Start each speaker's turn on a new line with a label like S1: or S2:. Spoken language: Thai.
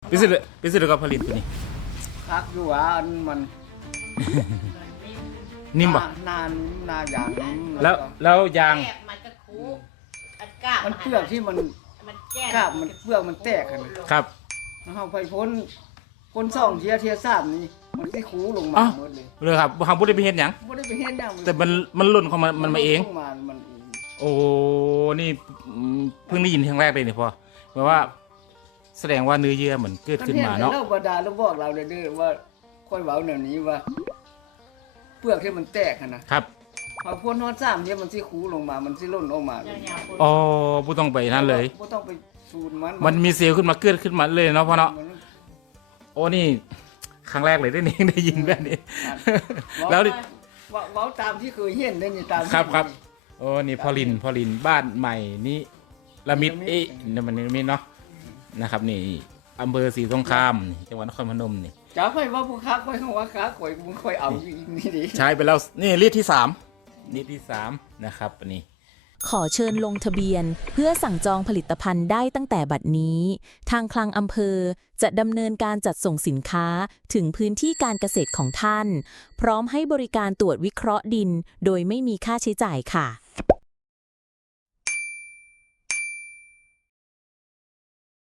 S1: พิเศษกับผลิตตัวนี้
S2: คักอยู่ว่าอันมัน
S1: นิ่มป่ะ
S2: นานอย่างนี้
S1: แล้วยาง
S3: แกะมันก็คูอันก้า
S2: มันเปลือกที่มัน
S3: แก้
S2: กาบมันเปลือกมันแตกกัน
S1: ครับ
S2: เฮาไปพ้นซ่องเทียสามนี่มันสิคูลงมาหมดเลย
S1: เลยครับเฮาบ่ได้ไปเฮ็ดหยัง
S2: บ่ได้ไปเฮ็ดหยัง
S1: แต่มันหล่นของมันมาเอง
S2: ลมามันเอง
S1: โอ้นี่เพิ่งได้ยินครั้งแรกเลยนี่พ่อแปลว่า แสดงว่าเนื้อเยื่อเหมือนเกิดขึ้นมาเนาะ
S2: เราบ่ด่าแล้วบอกเราเด้อว่าค่อยเว้าแนวนี้ว่า เปลือกที่มันแตกหั่นนะครับ พอพ้นฮอดซ้ำเนี่ยมันสิคูลงมามันสิหล่นออกมาเลย
S1: อ๋อบ่ต้องไปนั่นเลย
S2: บ่ต้องไปสูดมัน
S1: มันมีเซลล์ขึ้นมาเกิดขึ้นมาเลยเนาะพ่อเนาะโอ้นี่ครั้งแรกเลยได้นี่ ได้ยินแบบนี้ แล้วนี่
S2: เว้าตามที่เคยเห็นได้นี่ตามที่
S1: ครับโอ้นี่พอลินบ้านใหม่นี่ละมิดเอ๊ะนี่มันละมิดเนาะนะครับนี่อำเภอศรีสงครามจังหวัดนครพนมนี่
S2: จ้าไปว่าผู้ค้าค่อยเขาว่าค้าข่อยมึงค่อยเอาอีกนี่ดิ
S1: ใช้ไปแล้วนี่ลิตรที่3นะครับอันนี้
S4: ขอเชิญลงทะเบียนเพื่อสั่งจองผลิตภัณฑ์ได้ตั้งแต่บัดนี้ ทางคลังอำเภอจะดำเนินการจัดส่งสินค้าถึงพื้นที่การเกษตรของท่าน พร้อมให้บริการตรวจวิเคราะห์ดินโดยไม่มีค่าใช้จ่ายค่ะ